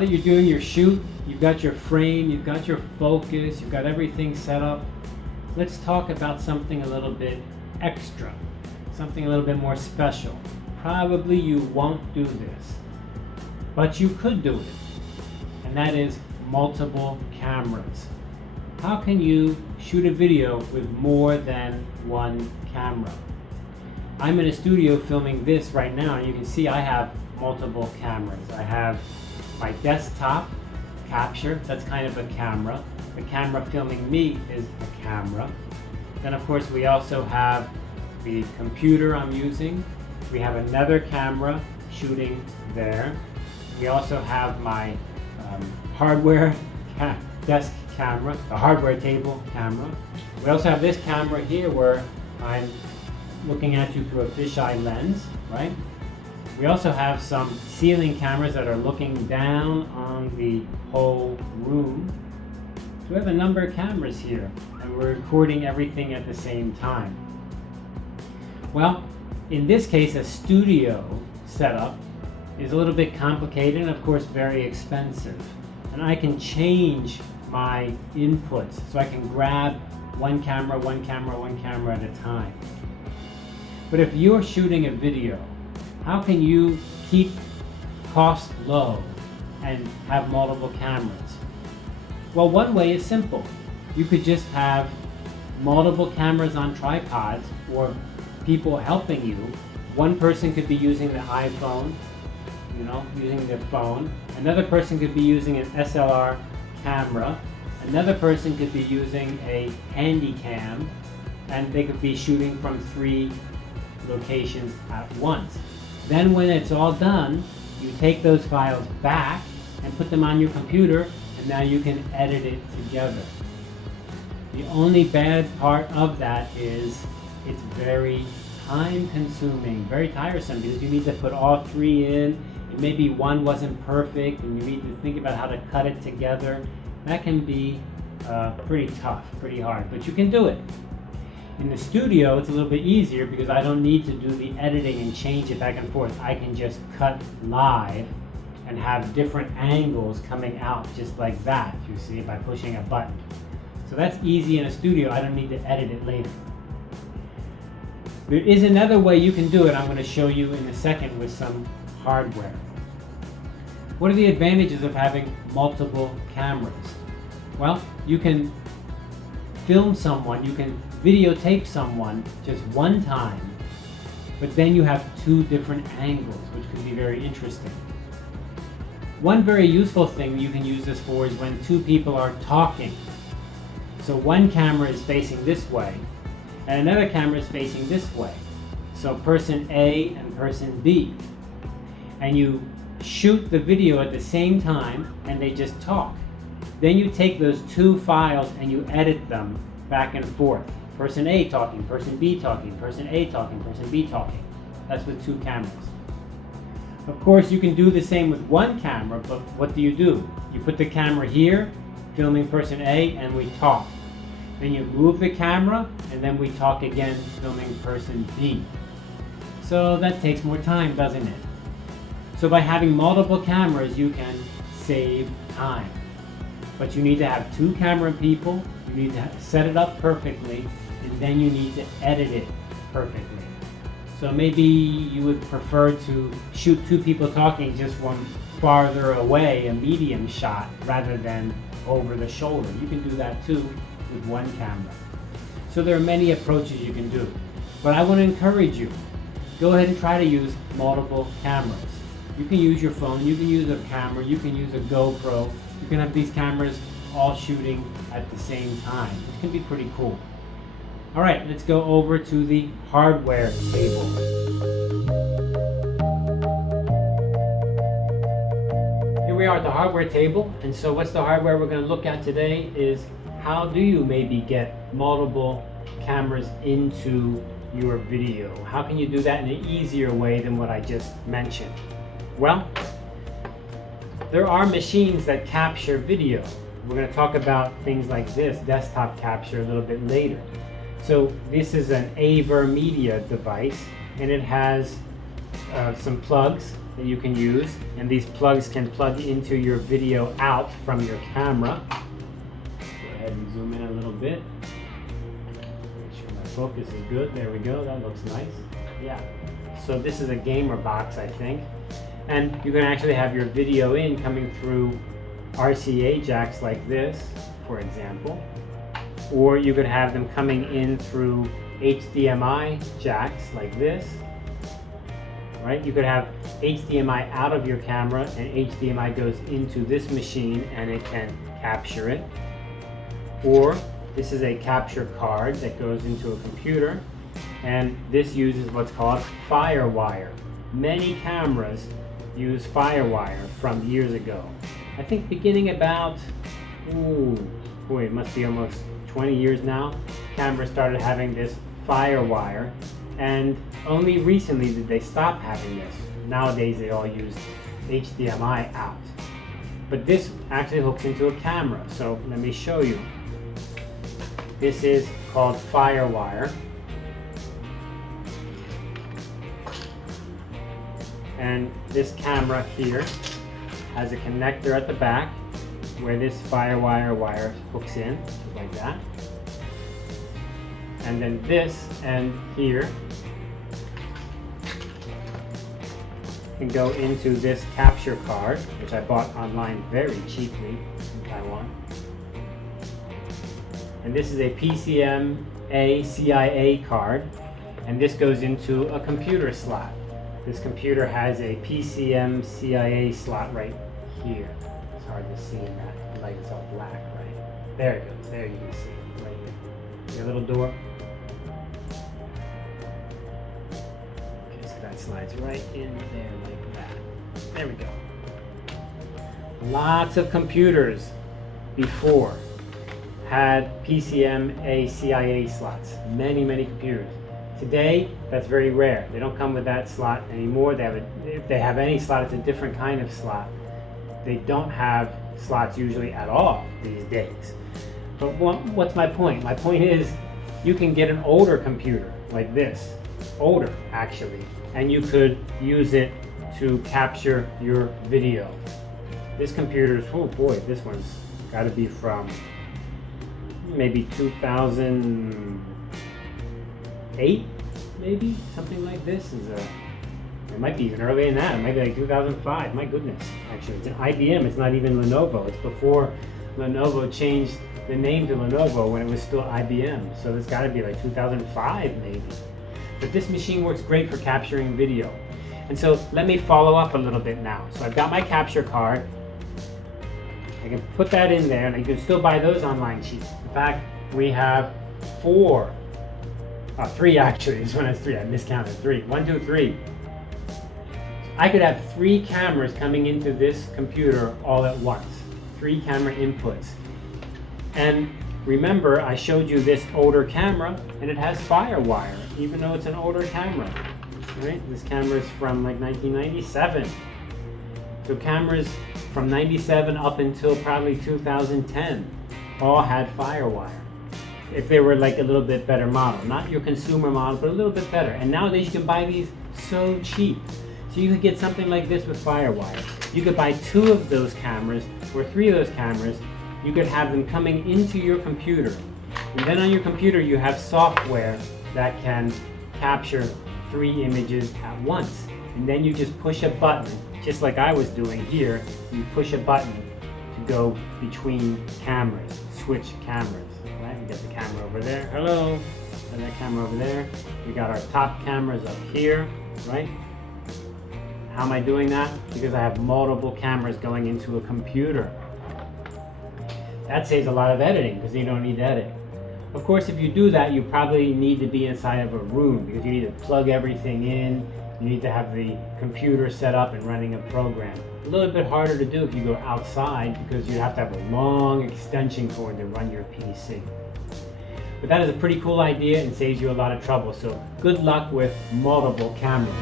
that you're doing your shoot, you've got your frame, you've got your focus, you've got everything set up, let's talk about something a little bit extra, something a little bit more special. Probably you won't do this, but you could do it, and that is multiple cameras. How can you shoot a video with more than one camera? I'm in a studio filming this right now, and you can see I have multiple cameras. I have my desktop capture, that's kind of a camera. The camera filming me is a camera. Then of course we also have the computer I'm using. We have another camera shooting there. We also have my hardware desk camera, the hardware table camera. We also have this camera here where I'm looking at you through a fisheye lens, right? We also have some ceiling cameras that are looking down on the whole room. So we have a number of cameras here, and we're recording everything at the same time. Well, in this case, a studio setup is a little bit complicated and of course very expensive. And I can change my inputs, so I can grab one camera at a time. But if you're shooting a video, how can you keep costs low and have multiple cameras? Well, one way is simple. You could just have multiple cameras on tripods, or people helping you. One person could be using the iPhone, using their phone. Another person could be using an SLR camera. Another person could be using a handy cam, and they could be shooting from 3 locations at once. Then when it's all done, you take those files back and put them on your computer, and now you can edit it together. The only bad part of that is it's very time consuming, very tiresome, because you need to put all 3 in, and maybe one wasn't perfect and you need to think about how to cut it together. That can be pretty tough, pretty hard, but you can do it. In the studio, it's a little bit easier because I don't need to do the editing and change it back and forth. I can just cut live and have different angles coming out just like that, you see, by pushing a button. So that's easy in a studio. I don't need to edit it later. There is another way you can do it. I'm going to show you in a second with some hardware. What are the advantages of having multiple cameras? Well, you can film someone, you can videotape someone just one time, but then you have 2 different angles, which can be very interesting. One very useful thing you can use this for is when 2 people are talking. So one camera is facing this way, and another camera is facing this way. So person A and person B. And you shoot the video at the same time, and they just talk. Then you take those 2 files and you edit them back and forth. Person A talking, person B talking, person A talking, person B talking. That's with 2 cameras. Of course, you can do the same with one camera, but what do? You put the camera here, filming person A, and we talk. Then you move the camera, and then we talk again, filming person B. So that takes more time, doesn't it? So by having multiple cameras, you can save time. But you need to have 2 camera people, you need to set it up perfectly, and then you need to edit it perfectly. So maybe you would prefer to shoot 2 people talking just from farther away, a medium shot, rather than over the shoulder. You can do that too with one camera. So there are many approaches you can do. But I want to encourage you, go ahead and try to use multiple cameras. You can use your phone, you can use a camera, you can use a GoPro. You can have these cameras all shooting at the same time, which can be pretty cool. All right, let's go over to the hardware table. Here we are at the hardware table, and so what's the hardware we're going to look at today is how do you maybe get multiple cameras into your video? How can you do that in an easier way than what I just mentioned? Well, there are machines that capture video. We're going to talk about things like this, desktop capture, a little bit later. So this is an AVer media device, and it has some plugs that you can use, and these plugs can plug into your video out from your camera. Go ahead and zoom in a little bit. Make sure my focus is good. There we go. That looks nice. Yeah. So this is a gamer box, I think. And you can actually have your video in coming through RCA jacks like this, for example. Or you could have them coming in through HDMI jacks like this. Right? You could have HDMI out of your camera and HDMI goes into this machine and it can capture it. Or this is a capture card that goes into a computer, and this uses what's called FireWire. Many cameras use FireWire from years ago. I think beginning about, it must be almost 20 years now, cameras started having this FireWire, and only recently did they stop having this. Nowadays they all use HDMI out. But this actually hooks into a camera, so let me show you. This is called FireWire. And this camera here has a connector at the back where this FireWire wire hooks in, just like that. And then this end here can go into this capture card, which I bought online very cheaply in Taiwan. And this is a PCM-A CIA card, and this goes into a computer slot. This computer has a PCM CIA slot right here. It's hard to see in that. The light is all black, right? There it goes. There you can see it right here. Your little door. Okay, so that slides right in there like that. There we go. Lots of computers before had PCM-A CIA slots. Many, many computers. Today, that's very rare. They don't come with that slot anymore. If they have any slot, it's a different kind of slot. They don't have slots usually at all these days. But what's my point? My point is, you can get an older computer like this, older actually, and you could use it to capture your video. This computer's, oh boy, this one's got to be from maybe 2008, maybe something like this. It might be even earlier than that. It might be like 2005. My goodness, actually, it's an IBM. It's not even Lenovo. It's before Lenovo changed the name to Lenovo when it was still IBM. So it's got to be like 2005 maybe. But this machine works great for capturing video. And so let me follow up a little bit now. So I've got my capture card. I can put that in there, and you can still buy those online cheap. In fact, we have three actually. This one has three. I miscounted. 3. 1, 2, 3. I could have 3 cameras coming into this computer all at once. 3 camera inputs. And remember, I showed you this older camera, and it has FireWire, even though it's an older camera. Right? This camera is from like 1997. So cameras from 97 up until probably 2010 all had FireWire. If they were like a little bit better model, not your consumer model, but a little bit better. And nowadays you can buy these so cheap. So you could get something like this with FireWire. You could buy 2 of those cameras or 3 of those cameras. You could have them coming into your computer. And then on your computer you have software that can capture 3 images at once. And then you just push a button, just like I was doing here. You push a button to go between cameras, switch cameras. Right? We got the camera over there. Hello. And that camera over there. We got our top cameras up here, right? How am I doing that? Because I have multiple cameras going into a computer. That saves a lot of editing because you don't need to edit. Of course, if you do that, you probably need to be inside of a room because you need to plug everything in. You need to have the computer set up and running a program. A little bit harder to do if you go outside because you have to have a long extension cord to run your PC. But that is a pretty cool idea and saves you a lot of trouble. So good luck with multiple cameras.